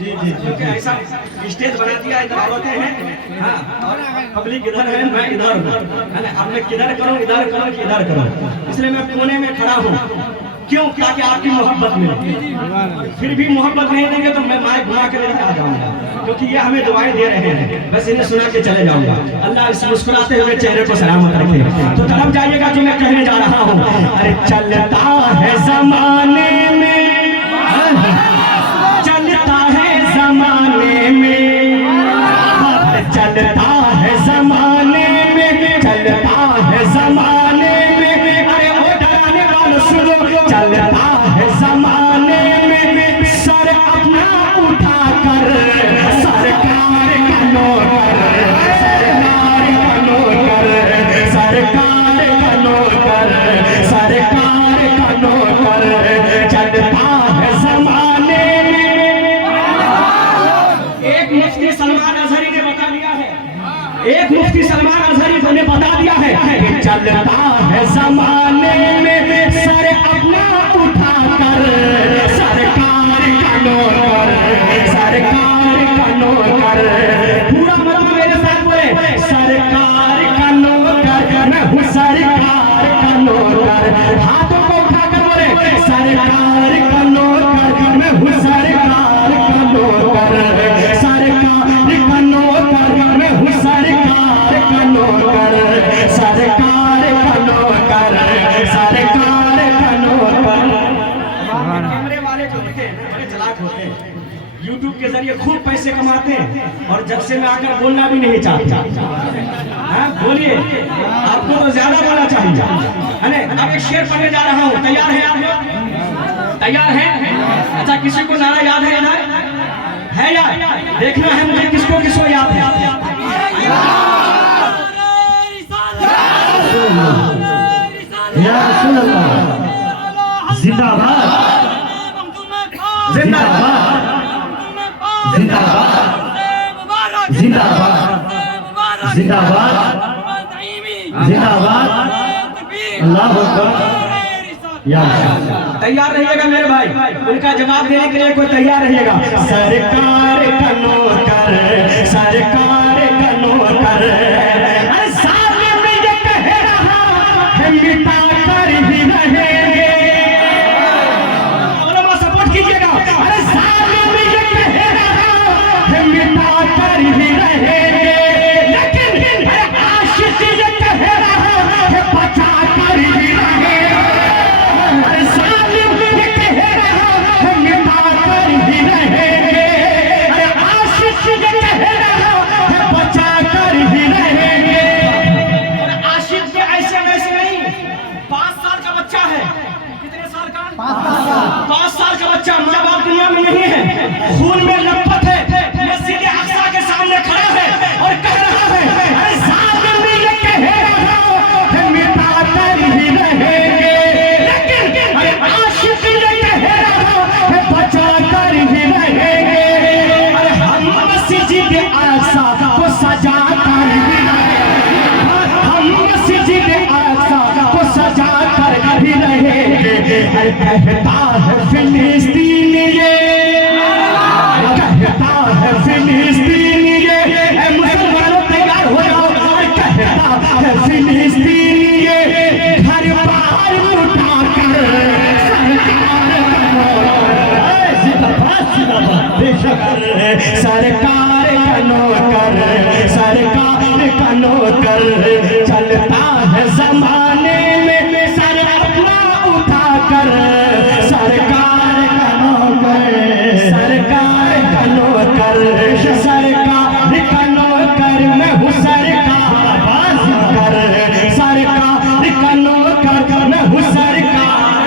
जी जी क्योंकि ऐसा स्टेज बना दिया, इधर औरतें हैं, हाँ, और पब्लिक इधर है, मैं इधर हूँ, है ना। अब मैं किधर करूँ, इधर करूँ कि इधर करूँ, इसलिए मैं कोने में खड़ा हूँ। क्यों? ताकि आपकी मोहब्बत मिले। फिर भी मोहब्बत नहीं देंगे तो मैं माइक घुमा कर लेकर आ जाऊंगा, क्योंकि ये हमें दुआएं दे रहे हैं, बस इन्हें सुना के चले जाऊंगा। अल्लाह इस मुस्कुराते हुए चेहरे को सलामत रखे। तो तरफ जाइएगा जो मैं कहने जा रहा हूँ। अरे चलता है जमाने में, चलता है जमाने में, चलता है जमाने में, चलता है जमाने में। अरे वो डराने वालों सुनो, चलता है जमाने में। सर अपना उठा कर सरकार का नौकर, सरकार का नौकर, सरकार का नौकर, सरकार का नौकर, चलता है जमाने में। एक मुफ्ती सलमान अजहरी ने बता दिया है, एक मुफ्ती सलमान अजहरी ने बता दिया है कि चलता है जमाने में। सर अपना उठा कर सरकार का नौकर, सरकार का नौकर। पूरा मतलब मेरे साथ बोले, सरकार का नौकर, मैं हूँ सरकार का नौकर। हाथों को उठाकर बोले, सरकार का नौकर, मैं हूँ सरकार का नौकर, सरकार का नौकर, मैं हूँ सरकार का नौकर, सरकार का नौकर, सरकार का नौकर। कैमरे वाले जो होते हैं बड़े चालाक होते हैं, यूट्यूब के जरिए खूब पैसे कमाते हैं, और जब से मैं आकर बोलना भी नहीं चाहता। हाँ बोलिए, आपको तो ज्यादा बोलना चाहिए, है ना। अब एक शेर पढ़ने जा रहा हूँ, तैयार है आप? तैयार है? अच्छा, किसी को नारा याद है? याद है यार? देखना है मुझे किसको किसको याद है। जिंदाबाद जिंदाबाद जिंदाबाद जिंदाबाद जिंदाबाद जिंदाबाद। अल्लाह अकबर। तैयार रहिएगा मेरे भाई, उनका जवाब देने के लिए कोई तैयार रहिएगा। सरकार का नौकर, सरकार का नौकर, सालिम ये कह रहा है मिटा कर ही रहेंगे। उलमा सपोर्ट कीजिएगा। अरे सालिम ये कह रहा है मिटा कर ही रहेंगे, लेकिन आशिक ये कह रहा है बचा कर ही रहेंगे। खून में लपट है, मस्जिद अक्सा के सामने खड़ा है और कह रहा है, अरे सालिम ये कह रहा है मिटा कर ही रहेंगे, लेकिन अरे आशिक ये कह रहा है बचा कर ही रहेंगे। अरे हम मस्जिद अक्सा को सजा कर ही रहेंगे, हम मस्जिद अक्सा को सजा कर ही रहेंगे। कहता है फिलिस्तीन ये, कहता है फिलिस्तीन ये, मुसलमानों तैयार हो जाओ। कहता है फिलिस्तीन ये, घर बार उठा कर सरकार का नौकर, सरकार का नौकर, सरकार का नौकर। चलता है जमाने में, सर अपना उठा कर सरकार का नौकर, सरकार का नौकर, सरकार का नौकर, मैं हूँ सरकार कर, सरकार का नौकर, मैं हूँ सरकार,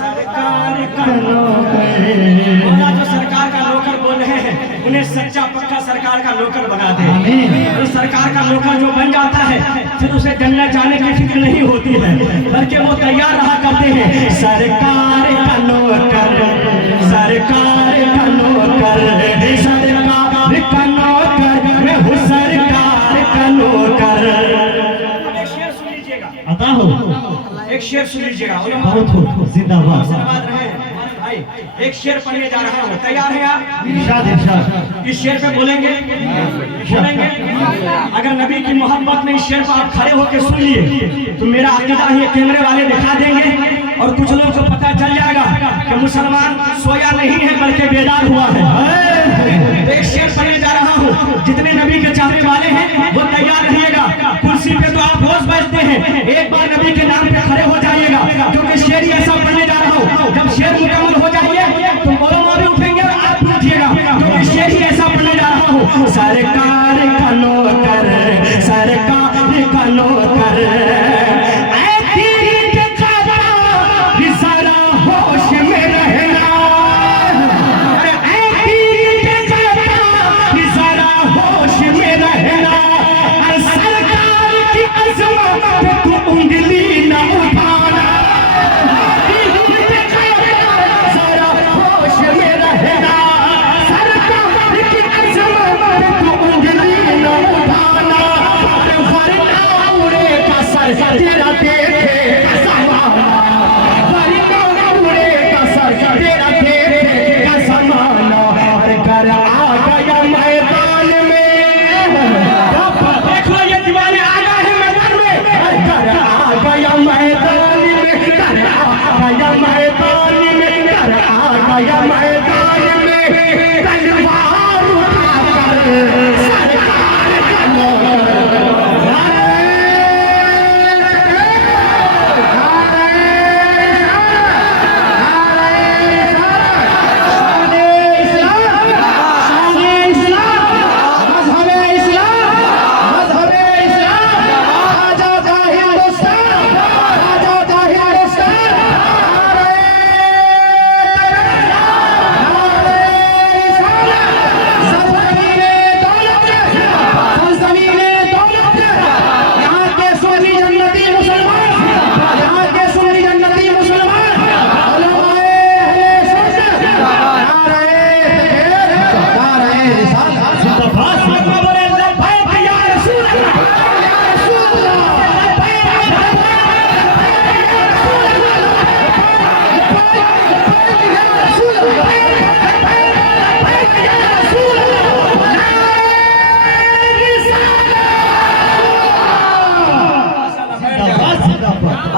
सरकार का नौकर। जो सरकार का नौकर बोल रहे हैं, उन्हें सच्चा पक्का सरकार का नौकर बना दे। तो सरकार का नौकर जो बन जाता है, फिर उसे जन्नत जाने की फिक्र नहीं होती है, बल्कि वो तैयार रहा करते हैं। सरकार का नौकर, सरकार का नौकर, सरकार का नौकर, मैं हूँ सरकार का नौकर। एक शेर सुन लीजिएगा, अता हो, एक शेर सुन लीजिएगा। बहुत हो, जिंदाबाद। रहे एक शेर पढ़ने जा रहा हूँ, तैयार है आप? इरशाद इरशाद। इस शेर पे बोलेंगे बोलेंगे। अगर नबी की मोहब्बत में इस शेर को आप खड़े होकर सुन लिए तो मेरा अकीदा ये कैमरे वाले दिखा देंगे और कुछ लोगों को पता चल जाएगा कि मुसलमान सोया नहीं है बल्कि बेदार हुआ है। तो एक शेर पढ़ने जा रहा हूँ, जितने नबी के चाहने वाले हैं वो तैयार रहिएगा। कुर्सी पे तो आप रोज बैठते हैं, एक बार नबी के नाम पे खड़े हो जाइएगा, क्योंकि शेर ही ऐसा पढ़ने जा रहा हूँ। जब शेर मुकम्मल हो जाइए तो मोलमा भी उठेंगे और आप भी उठिएगा, क्योंकि शेर ही ऐसा पढ़ने जा रहा हूँ। सरकार का नौकर, सरकार का नौकर,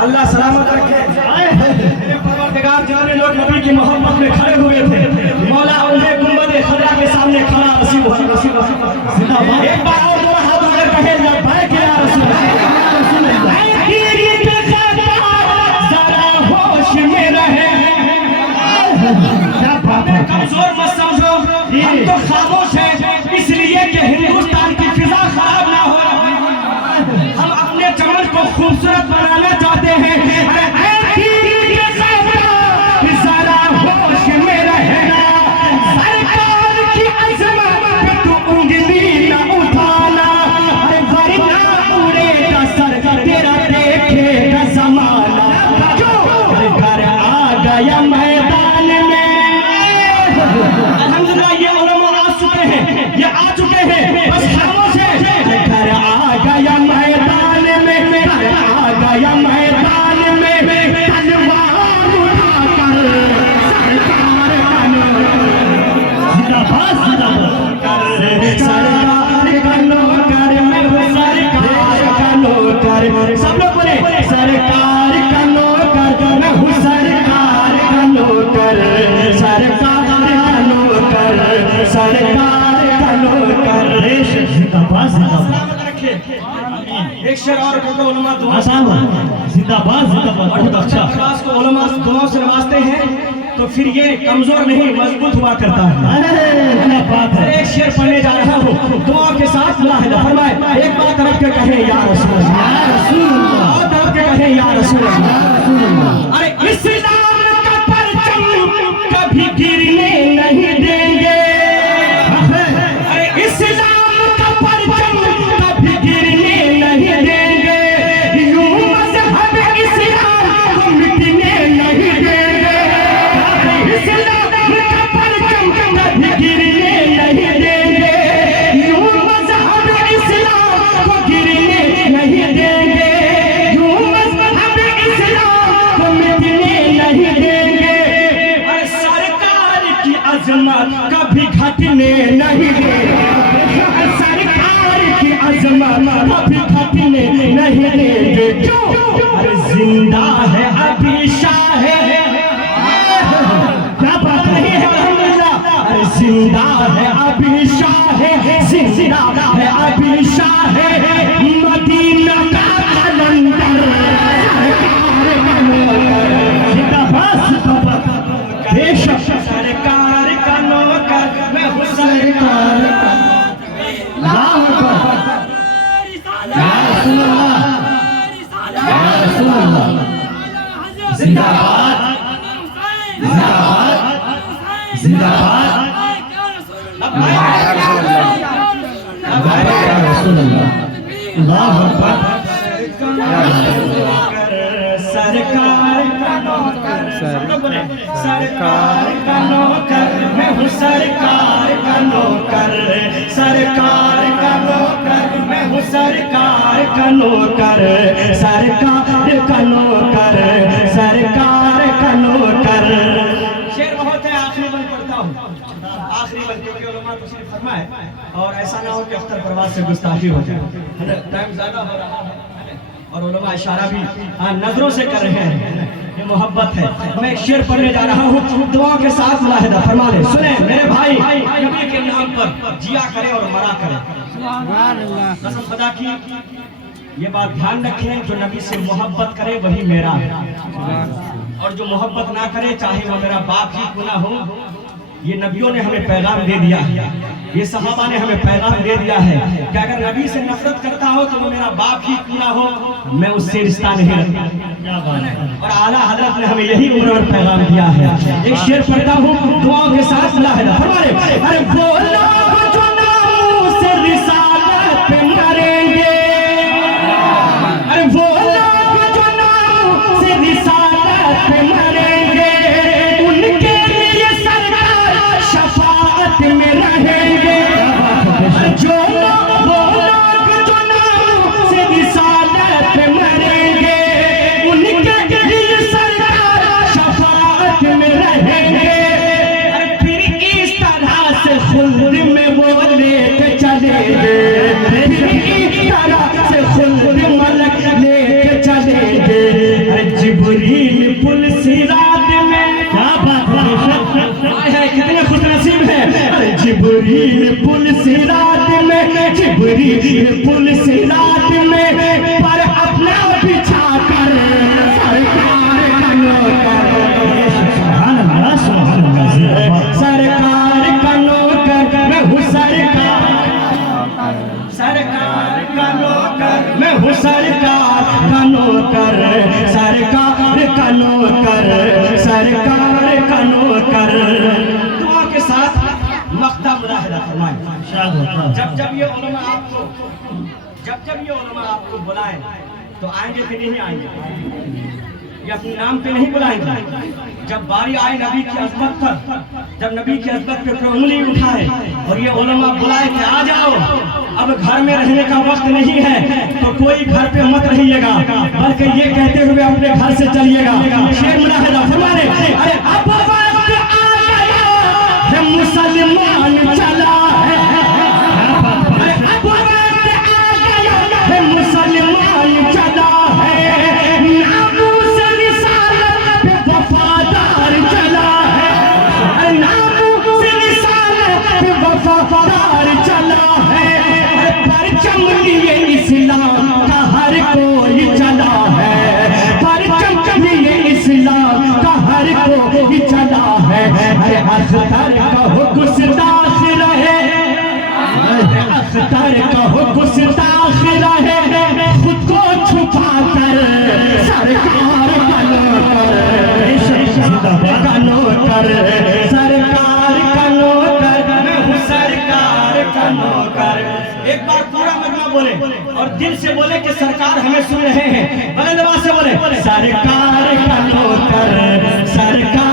अल्लाह सलामत रखे। परवरदिगार जाने लोग नबी की मोहब्बत में खड़े हुए थे, मौला उन्हें गुंबद खदा के सामने खड़ा नसीब हो। एक बार और दो हाथ उठा कहे लब्बैक या रसूल अल्लाह, जरा होश में रहे। कमजोर मत समझो, हम तो खामोश हैं इसलिए कि हिंदुस्तान की फिजा खराब ना हो। हम अपने चमन को खूबसूरत बनाना चाहते हैं। जरा होश में रहना, सरकार की अज़मत पे तू उंगली न उठाना, वरना उड़ेगा सर तेरा देखेगा ज़माना। घर आ गया मैदान में, अल्हम्दुलिल्लाह ये उलमा आ चुके हैं, ये आ चुके हैं, बस खामोश है। घर आ गया मैदान में, घर आ गया मैदान में, तलवार उठाकर सरकार का जिंदाबाद जिंदाबाद। सरकार का नौकर, सरकार का नौकर, सब लोग बोले सरकार का नौकर, मैं हूँ सरकार का नौकर, सरकार का नौकर, सरकार का नौकर। जिंदाबाद जिंदाबाद। एक शेर और को उलमा दुआ जिंदाबाद जिंदाबाद। बहुत अच्छा। नमाज को उलमा दुआओं से नवाजते हैं तो फिर ये कमजोर नहीं मजबूत हुआ करता है। क्या बात है। एक शेर पढ़ने जा रहा हूँ, दुआ के साथ मुलाहिजा फरमाए। एक बात रख के कहे या रसूल अल्लाह, और तरफ के कहे या रसूल अल्लाह। अरे इस्लाम का परचम कभी गिरने नहीं देंगे, अरे इस्लाम का परचम कभी गिरने नहीं देंगे, यूं मज़हब इस्लाम को मिटने नहीं देंगे, इस्लाम का परचम कभी गिरने नहीं देंगे, यूं मज़हब इस्लाम को गिरने नहीं देंगे, यूं मज़हब इस्लाम को मिटने नहीं देंगे। अरे अजमत कभी घटने नहीं देंगे, सरकार की अजमत कभी घटने नहीं देंगे। क्यों? अरे जिंदा है अभी शाह, क्या बात नहीं है अल्हम्दुलिल्लाह। अरे जिंदा है अभी शाह, जिंदा है अभी शाह, मदीना का कलंदर, बेशक सरकार का नौकर मैं हूँ, सरकार का जिंदाबाद जिंदाबाद जिंदाबाद सरकार का नौकर, सरकार का नौकर मैं हूँ, सरकार का नौकर, सरकार का नौकर मैं हूँ, सरकार का नौकर, सरकार का नौकर, सरकार का नौकर। शेर बहुत है, आखिरी बंद पढ़ता हूँ, आखिरी बंद, क्योंकि उलमा तशरीफ फरमाए और ऐसा ना हो कि अख्तर परवाज़ से गुस्ताखी हो जाए, टाइम ज़्यादा हो रहा है और उलमा इशारा भी नजरों से कर रहे हैं, ये मोहब्बत है। मैं एक शेर पढ़ने जा रहा हूँ, दुआ के साथ मुलाहिदा फरमा ले। सुने मेरे भाई, नबी के नाम पर जिया करे और मरा करे, कसम खुदा की ये बात ध्यान रखें, जो नबी से मोहब्बत करे वही मेरा, और जो मोहब्बत ना करे चाहे वो मेरा बाप ही क्यों ना हो। ये नबियों ने हमें पैगाम दे दिया है, ये सहाबा ने हमें पैगाम दे दिया है कि अगर नबी से नफरत करता हो तो वो मेरा बाप ही क्यों ना हो, मैं उससे रिश्ता नहीं रखता। और आला हजरत ने हमें यही उम्र और पैगाम दिया है। एक शेर पढ़ता हूँ, दुआओं के साथ मुलाहिदा फरमा ले। अरे वो लोग जो नाम से रिसालत पे मरेंगे, अरे वो लोग जो नाम से रिसालत पे मरेंगे, उनके लिए सरकार शफाअत में रहेंगे। जो वो लोग जो नाम से रिसालत पे मरेंगे, उनके लिए सरकार शफाअत में रहेंगे। फिर इस तरह से खुल्द में वो लेके चलेंगे, फिर इस तरह से खुल्द मलक लेके चलेंगे। जिब्रील पुल सिरात में, क्या बात है, कितने खुशनसीब है। जिब्रील पुल सिरात में, जिब्रील पुल सिरात में, पर अपना बिछा कर सरकार का नौकर, सरकार का नौकर मैं हूँ, सरकार, सरकार का नौकर मैं हूँ, सरकार का नौकर, सरकार का नौकर, सरकार का नौकर। दुआ के साथ मक्ता मुलाहिदा फरमाएं। जब ये उलमा आपको बुलाएं तो आएंगे कि नहीं आएंगे, ये अपने नाम पे नहीं बुलाएंगे। जब बारी आए नबी की अज़मत पर, जब नबी की अज़मत पे कोई उंगली उठाए और ये उलमा बुलाए कि आ जाओ, अब घर में रहने का वक्त नहीं है, तो कोई घर पे मत रहिएगा, बल्कि ये कहते हुए अपने घर से चलिएगा। शेर मुलाहिदा फरमा ले। अरे अब वक्त आ गया है, मुसलमान चला है, अरे अब वक्त आ गया है, मुसलमान चला है, नामूस रिसालत पे वफादार चला है, नामूस रिसालत पे वफादार चला है। परचम लिए इस्लाम का हर कोई चला है, परचम लिए इस्लाम का हर कोई चला है। अरे अख्तर कहो गुस्ताख रहे, अख्तर कहो गुस्ताख रहे, खुद को छुपा कर सरकार का नौकर, सरकार का नौकर मैं हूँ, सरकार का नौकर। एक बार पूरा मजमा बोले और दिल से बोले कि सरकार हमें सुन रहे हैं, बुलंद आवाज से बोले, सरकार का नौकर, सरकार